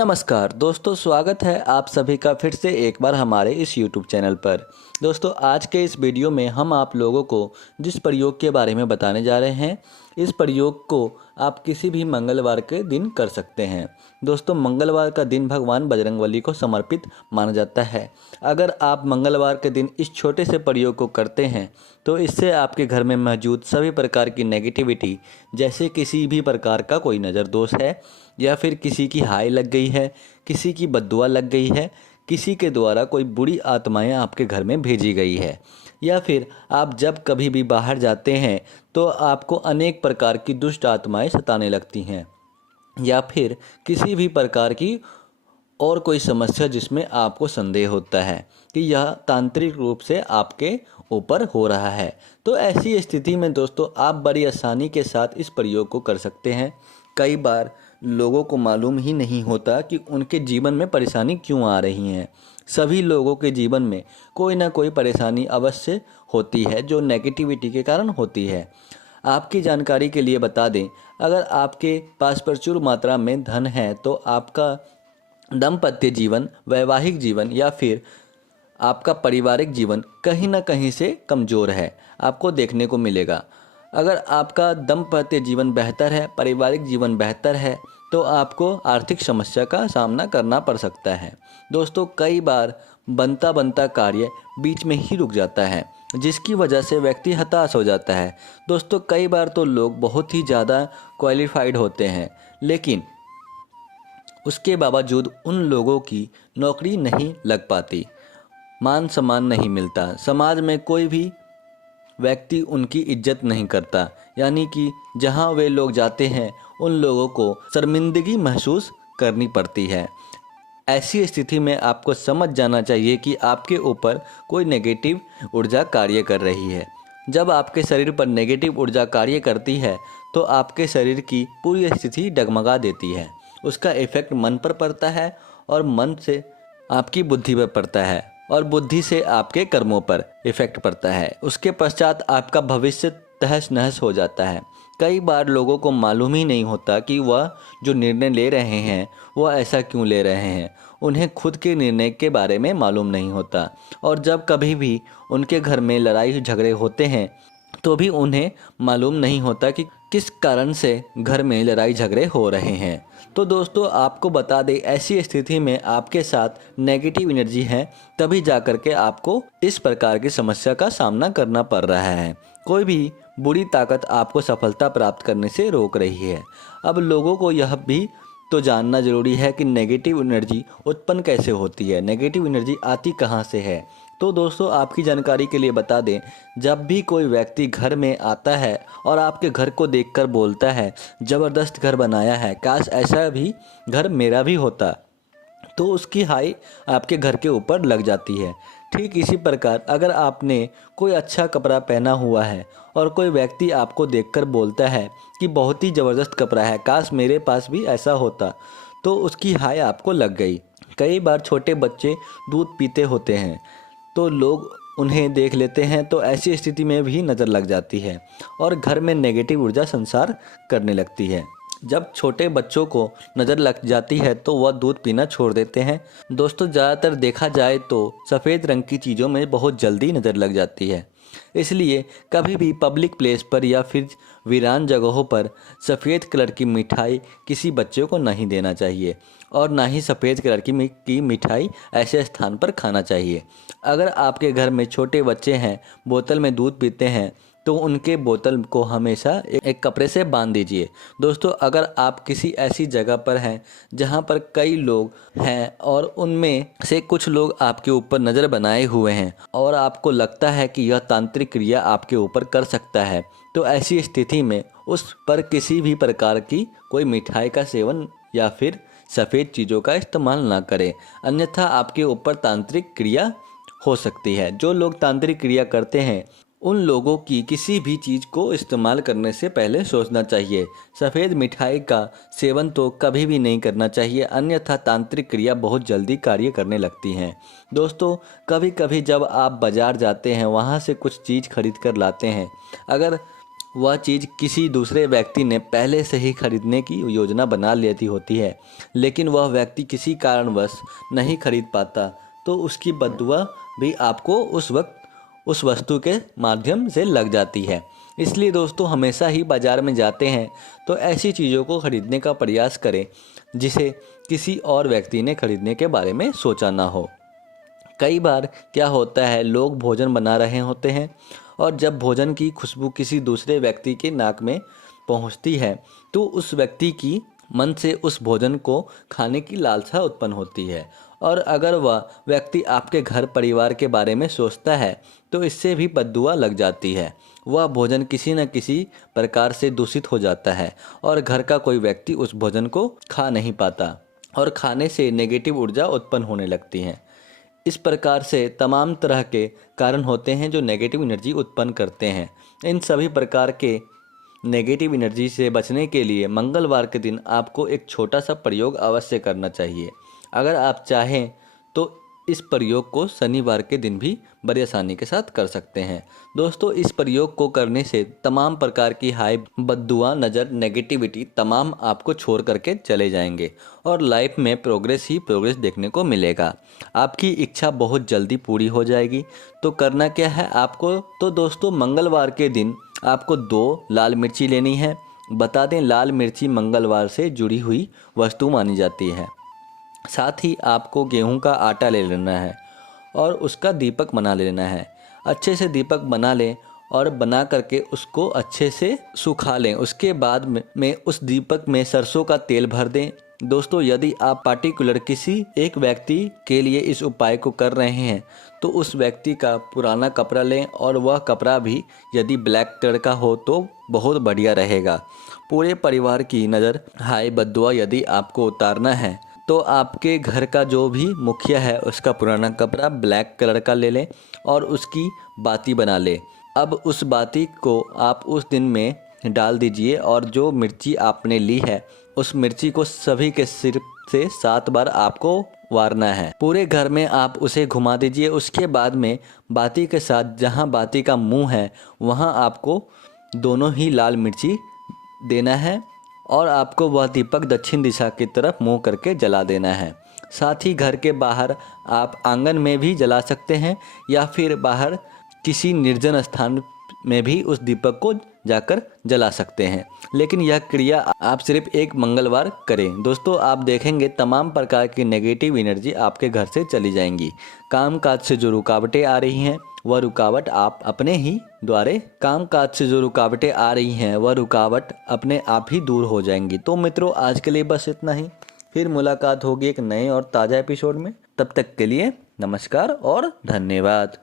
नमस्कार दोस्तों, स्वागत है आप सभी का फिर से एक बार हमारे इस YouTube चैनल पर। दोस्तों, आज के इस वीडियो में हम आप लोगों को जिस प्रयोग के बारे में बताने जा रहे हैं, इस प्रयोग को आप किसी भी मंगलवार के दिन कर सकते हैं। दोस्तों, मंगलवार का दिन भगवान बजरंगबली को समर्पित माना जाता है। अगर आप मंगलवार के दिन इस छोटे से प्रयोग को करते हैं तो इससे आपके घर में मौजूद सभी प्रकार की नेगेटिविटी, जैसे किसी भी प्रकार का कोई नज़र दोष है या फिर किसी की हाय लग गई है, किसी की बद्दुआ लग गई है, किसी के द्वारा कोई बुरी आत्माएं आपके घर में भेजी गई है, या फिर आप जब कभी भी बाहर जाते हैं तो आपको अनेक प्रकार की दुष्ट आत्माएं सताने लगती हैं, या फिर किसी भी प्रकार की और कोई समस्या जिसमें आपको संदेह होता है कि यह तांत्रिक रूप से आपके ऊपर हो रहा है। तो ऐसी स्थिति में दोस्तों आप बड़ी आसानी के साथ इस प्रयोग को कर सकते हैं। कई बार लोगों को मालूम ही नहीं होता कि उनके जीवन में परेशानी क्यों आ रही है। सभी लोगों के जीवन में कोई ना कोई परेशानी अवश्य होती है जो नेगेटिविटी के कारण होती है। आपकी जानकारी के लिए बता दें, अगर आपके पास प्रचुर मात्रा में धन है तो आपका दाम्पत्य जीवन, वैवाहिक जीवन या फिर आपका पारिवारिक जीवन कहीं ना कहीं से कमज़ोर है, आपको देखने को मिलेगा। अगर आपका दाम्पत्य जीवन बेहतर है, पारिवारिक जीवन बेहतर है, तो आपको आर्थिक समस्या का सामना करना पड़ सकता है। दोस्तों, कई बार बनता बनता कार्य बीच में ही रुक जाता है, जिसकी वजह से व्यक्ति हताश हो जाता है। दोस्तों, कई बार तो लोग बहुत ही ज़्यादा क्वालिफाइड होते हैं, लेकिन उसके बावजूद उन लोगों की नौकरी नहीं लग पाती, मान सम्मान नहीं मिलता, समाज में कोई भी व्यक्ति उनकी इज्जत नहीं करता, यानी कि जहां वे लोग जाते हैं उन लोगों को शर्मिंदगी महसूस करनी पड़ती है। ऐसी स्थिति में आपको समझ जाना चाहिए कि आपके ऊपर कोई नेगेटिव ऊर्जा कार्य कर रही है। जब आपके शरीर पर नेगेटिव ऊर्जा कार्य करती है तो आपके शरीर की पूरी स्थिति डगमगा देती है। उसका इफेक्ट मन पर पड़ता है और मन से आपकी बुद्धि पर पड़ता है और बुद्धि से आपके कर्मों पर इफेक्ट पड़ता है। उसके पश्चात आपका भविष्य तहस नहस हो जाता है। कई बार लोगों को मालूम ही नहीं होता कि वह जो निर्णय ले रहे हैं वह ऐसा क्यों ले रहे हैं। उन्हें खुद के निर्णय के बारे में मालूम नहीं होता, और जब कभी भी उनके घर में लड़ाई झगड़े होते हैं तो भी उन्हें मालूम नहीं होता कि किस कारण से घर में लड़ाई झगड़े हो रहे हैं। तो दोस्तों, आपको बता दें, ऐसी स्थिति में आपके साथ नेगेटिव एनर्जी है, तभी जाकर के आपको इस प्रकार की समस्या का सामना करना पड़ रहा है। कोई भी बुरी ताकत आपको सफलता प्राप्त करने से रोक रही है। अब लोगों को यह भी तो जानना जरूरी है कि नेगेटिव एनर्जी उत्पन्न कैसे होती है, नेगेटिव एनर्जी आती कहाँ से है। तो दोस्तों, आपकी जानकारी के लिए बता दें, जब भी कोई व्यक्ति घर में आता है और आपके घर को देखकर बोलता है ज़बरदस्त घर बनाया है, काश ऐसा भी घर मेरा भी होता, तो उसकी हाई आपके घर के ऊपर लग जाती है। ठीक इसी प्रकार अगर आपने कोई अच्छा कपड़ा पहना हुआ है और कोई व्यक्ति आपको देखकर बोलता है कि बहुत ही ज़बरदस्त कपड़ा है, काश मेरे पास भी ऐसा होता, तो उसकी हाई आपको लग गई। कई बार छोटे बच्चे दूध पीते होते हैं तो लोग उन्हें देख लेते हैं, तो ऐसी स्थिति में भी नज़र लग जाती है और घर में नेगेटिव ऊर्जा संचार करने लगती है। जब छोटे बच्चों को नज़र लग जाती है तो वह दूध पीना छोड़ देते हैं। दोस्तों, ज़्यादातर देखा जाए तो सफ़ेद रंग की चीज़ों में बहुत जल्दी नज़र लग जाती है, इसलिए कभी भी पब्लिक प्लेस पर या फिर वीरान जगहों पर सफ़ेद कलर की मिठाई किसी बच्चे को नहीं देना चाहिए, और ना ही सफ़ेद कलर की मिठाई ऐसे स्थान पर खाना चाहिए। अगर आपके घर में छोटे बच्चे हैं, बोतल में दूध पीते हैं, तो उनके बोतल को हमेशा एक कपड़े से बांध दीजिए। दोस्तों, अगर आप किसी ऐसी जगह पर हैं जहां पर कई लोग हैं और उनमें से कुछ लोग आपके ऊपर नज़र बनाए हुए हैं और आपको लगता है कि यह तांत्रिक क्रिया आपके ऊपर कर सकता है, तो ऐसी स्थिति में उस पर किसी भी प्रकार की कोई मिठाई का सेवन या फिर सफ़ेद चीज़ों का इस्तेमाल ना करें, अन्यथा आपके ऊपर तांत्रिक क्रिया हो सकती है। जो लोग तांत्रिक क्रिया करते हैं उन लोगों की किसी भी चीज़ को इस्तेमाल करने से पहले सोचना चाहिए। सफ़ेद मिठाई का सेवन तो कभी भी नहीं करना चाहिए, अन्यथा तांत्रिक क्रिया बहुत जल्दी कार्य करने लगती हैं। दोस्तों, कभी कभी जब आप बाज़ार जाते हैं, वहाँ से कुछ चीज़ खरीद कर लाते हैं, अगर वह चीज़ किसी दूसरे व्यक्ति ने पहले से ही खरीदने की योजना बना लेती होती है, लेकिन वह व्यक्ति किसी कारणवश नहीं खरीद पाता, तो उसकी बद्दुआ भी आपको उस वक्त उस वस्तु के माध्यम से लग जाती है। इसलिए दोस्तों, हमेशा ही बाज़ार में जाते हैं तो ऐसी चीज़ों को खरीदने का प्रयास करें जिसे किसी और व्यक्ति ने खरीदने के बारे में सोचा ना हो। कई बार क्या होता है, लोग भोजन बना रहे होते हैं और जब भोजन की खुशबू किसी दूसरे व्यक्ति के नाक में पहुंचती है तो उस व्यक्ति की मन से उस भोजन को खाने की लालसा उत्पन्न होती है। और अगर वह व्यक्ति आपके घर परिवार के बारे में सोचता है तो इससे भी बद्दुआ लग जाती है। वह भोजन किसी न किसी प्रकार से दूषित हो जाता है और घर का कोई व्यक्ति उस भोजन को खा नहीं पाता और खाने से नेगेटिव ऊर्जा उत्पन्न होने लगती है। इस प्रकार से तमाम तरह के कारण होते हैं जो नेगेटिव एनर्जी उत्पन्न करते हैं। इन सभी प्रकार के नेगेटिव एनर्जी से बचने के लिए मंगलवार के दिन आपको एक छोटा सा प्रयोग अवश्य करना चाहिए। अगर आप चाहें तो इस प्रयोग को शनिवार के दिन भी बड़ी आसानी के साथ कर सकते हैं। दोस्तों, इस प्रयोग को करने से तमाम प्रकार की हाई बद्दुआ, नज़र, नेगेटिविटी तमाम आपको छोड़ करके चले जाएंगे और लाइफ में प्रोग्रेस ही प्रोग्रेस देखने को मिलेगा। आपकी इच्छा बहुत जल्दी पूरी हो जाएगी। तो करना क्या है आपको? तो दोस्तों, मंगलवार के दिन आपको 2 लाल मिर्ची लेनी है। बता दें, लाल मिर्ची मंगलवार से जुड़ी हुई वस्तु मानी जाती है। साथ ही आपको गेहूं का आटा ले लेना है और उसका दीपक बना लेना है। अच्छे से दीपक बना लें और बना करके उसको अच्छे से सुखा लें। उसके बाद में उस दीपक में सरसों का तेल भर दें। दोस्तों, यदि आप पार्टिकुलर किसी एक व्यक्ति के लिए इस उपाय को कर रहे हैं तो उस व्यक्ति का पुराना कपड़ा लें और वह कपड़ा भी यदि ब्लैक कलर का हो तो बहुत बढ़िया रहेगा। पूरे परिवार की नज़र, हाय बद्दुआ यदि आपको उतारना है तो आपके घर का जो भी मुखिया है उसका पुराना कपड़ा ब्लैक कलर का ले लें और उसकी बाती बना लें। अब उस बाती को आप उस दिन में डाल दीजिए और जो मिर्ची आपने ली है उस मिर्ची को सभी के सिर से 7 बार आपको वारना है। पूरे घर में आप उसे घुमा दीजिए। उसके बाद में बाती के साथ जहां बाती का मुंह है वहां आपको दोनों ही लाल मिर्ची देना है और आपको वह दीपक दक्षिण दिशा की तरफ मुंह करके जला देना है। साथ ही घर के बाहर आप आंगन में भी जला सकते हैं या फिर बाहर किसी निर्जन स्थान में भी उस दीपक को जाकर जला सकते हैं। लेकिन यह क्रिया आप सिर्फ एक मंगलवार करें। दोस्तों, आप देखेंगे तमाम प्रकार की नेगेटिव एनर्जी आपके घर से चली जाएंगी। कामकाज से जो रुकावटें आ रही हैं वह रुकावट आप अपने ही द्वारे कामकाज से जो रुकावटें आ रही हैं वह रुकावट अपने आप ही दूर हो जाएंगी। तो मित्रों, आज के लिए बस इतना ही। फिर मुलाकात होगी एक नए और ताज़ा एपिसोड में। तब तक के लिए नमस्कार और धन्यवाद।